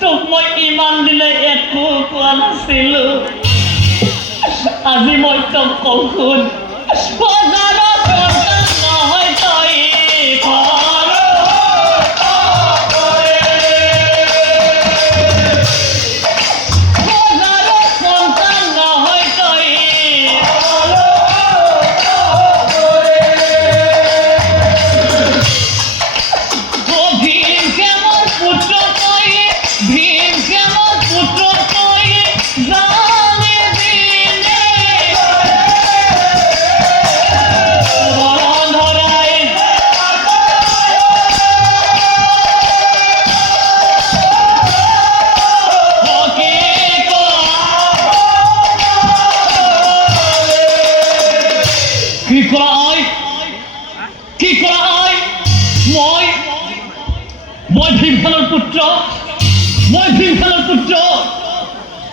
তোক মই ইমান দিনে একো কোৱা নাছিলো আজি মই তোক কওঁ শুন বজাৰত সন্তান নহয় তই মই ভীমসেনৰ পুত্ৰ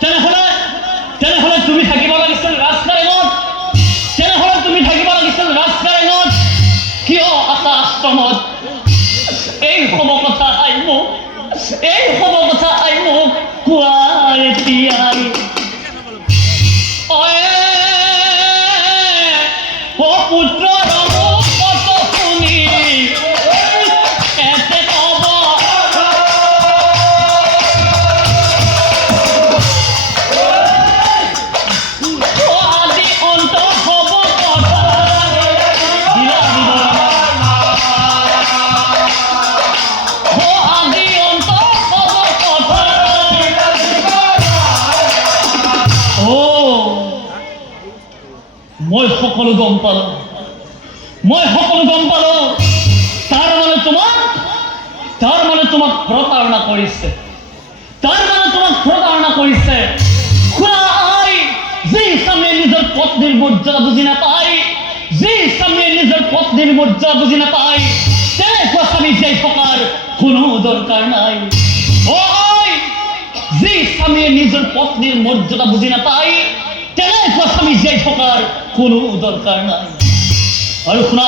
তেনেহলে তুমি থাকিব লাগিছিল ৰাজকাৰেঙত কিয় আশা আশ্ৰমত এই সব কথা আই মোক কোৱা এতিয়াই অ পুত্ৰ মই সকলো গম পালো তাৰ মানে তোমাক প্ৰতাৰণা কৰিছে যি স্বামীয়ে নিজৰ পত্নীৰ মৰ্যাদা বুজি নাপায় তেনেকুৱা স্বামী জীয়াই থকাৰ কোনো দৰকাৰ নাই যি স্বামীয়ে নিজৰ পত্নীৰ মৰ্যাদা বুজি নাপায় তেনেকুৱা স্বামী জীয়াই থকাৰ কোনো দৰকাৰ নাই আৰু শুনা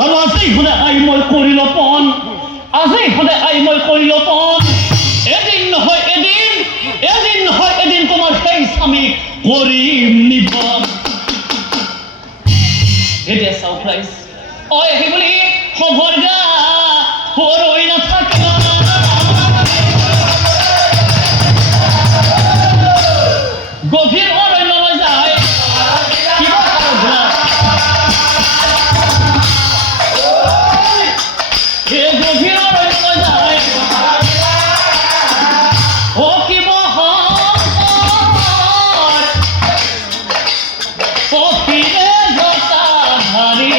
আৰু আজি শুনে মই কৰিলো পণ এদিন নহয় এদিন তোমাৰ সেই স্বামী কৰিম নিধন এতিয়া চাৰপ্ৰাইজ সেই বুলি খবৰ যা ৰৈ নাথাকে গভীৰ অৰণ্যলৈ যায় কিবা গভীৰ অৰণ্যলৈ যায় কিবা পক্ষীৰে জতা ভাৰী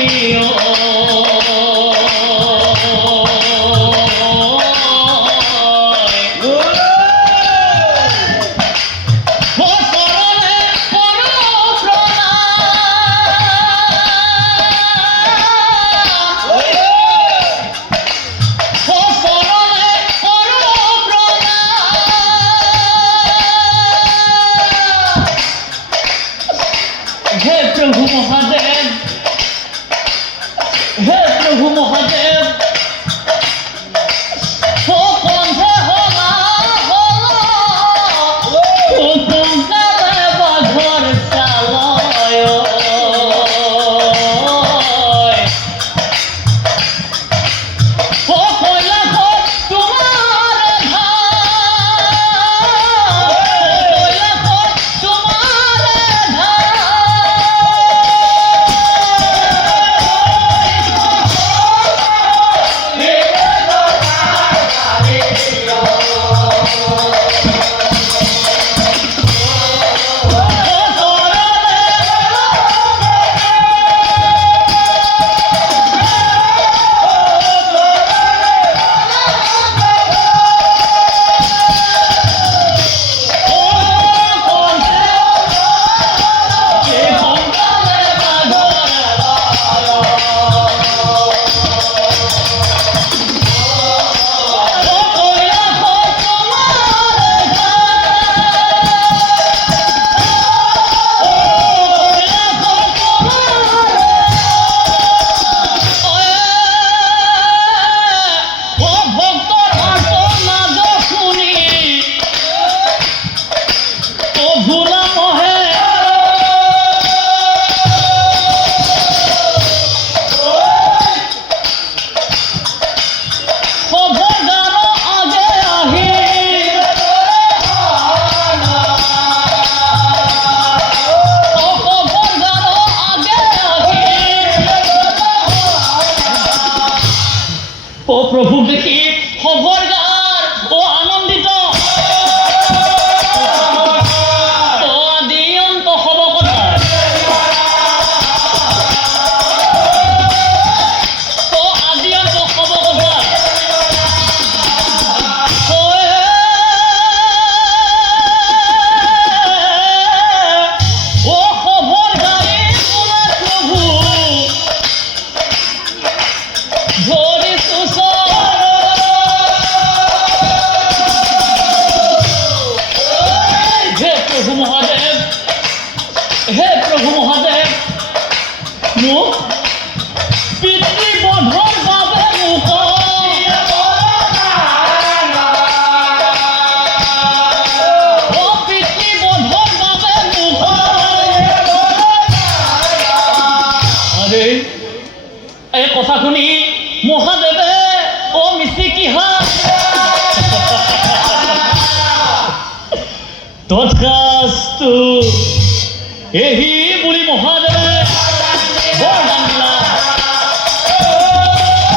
তথাস্তু এহি